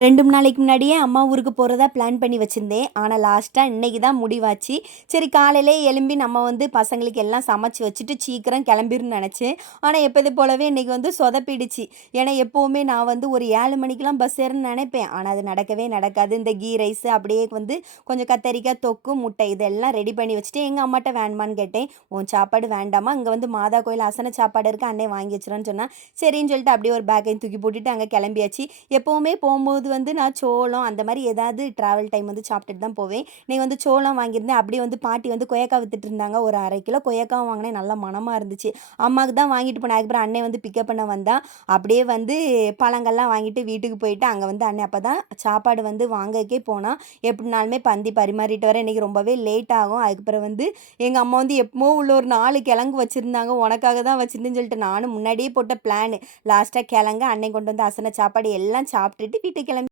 2 நாளைக்கு முன்னாடியே அம்மா ஊருக்கு போறதா பிளான் பண்ணி வச்சிருந்தேன். ஆனா லாஸ்ட்டா இன்னைக்கு தான் முடிவாச்சு. சரி காலையிலே எழும்பி நம்ம வந்து பசங்களுக்கு எல்லாம் சமைச்சு வச்சுட்டு சீக்கிரம் கிளம்பிருன்னு நெனச்சேன். ஆனா எப்போது போலவே இன்னைக்கு வந்து சொதப்பிடுச்சு. ஏன்னா எப்பவுமே நான் வந்து ஒரு 7 மணிக்கெல்லாம் பஸ் ஏறணும்னு நெனைப்பேன். ஆனா அது நடக்கவே நடக்காது. இந்த கீ ரைஸ் அப்படியே வந்து கொஞ்சம் கத்தரிக்காய் தொக்கு, முட்டை இதெல்லாம் ரெடி பண்ணி வச்சுட்டு எங்க அம்மாட்ட வேணுமான்னு கேட்டேன். "உன் சாப்பாடு வேண்டாமா? இங்க வந்து மாதா கோயில் அசன சாப்பாடு இருக்கு. அண்ணே வாங்கி வச்சுருன்னு" சொன்னா. சரின்னு சொல்லிட்டு அப்படியே ஒரு பேக்கையும் தூக்கி போட்டுட்டு அங்க கிளம்பியாச்சு. எப்பவுமே போம்போது வந்து நான் சோளம் அந்த மாரி ஏதாவது ட்ராவல் டைம் வந்து சாப்பிட்டுட்டு தான் போவேன். இன்னைக்கு வந்து சோளம் வாங்கியிருந்தேன். அப்படியே வந்து பாட்டி வந்து கொய்யாக்காய் வித்துட்டு இருந்தாங்க. ஒரு 1/2 கிலோ கொய்யாக்காவும் வாங்கினேன். நல்லா மணமா இருந்துச்சு. அம்மாக்கு தான் வாங்கிட்டு போனேன். அதுக்கப்புறம் அண்ணன் வந்து பிக்கப் பண்ண வந்தான். அப்படியே வந்து பழங்கள்லாம் வாங்கிட்டு வீட்டுக்கு போயிட்டு, அங்க வந்து அண்ணன் அப்பதான் சாப்பாடு வந்து வாங்கக்கே போனான். எப்படினாலுமே பந்தி பரிமாறிட்டு வரேன். இன்னைக்கு ரொம்பவே லேட் ஆகும். அதுக்கப்புறம் வந்து எங்க அம்மா வந்து எப்பமோ உள்ள ஒரு 4 கிழங்கு வச்சிருந்தாங்க. உனக்காக தான் வச்சிருந்தேன்னு சொல்லிட்டு நானும் முன்னாடியே போட்ட பிளானு. லாஸ்ட்டா கிழங்கு, அண்ணன் கொண்டு வந்த அசன சாப்பாடு எல்லாம் சாப்பிட்டுட்டு வீட்டுக்கு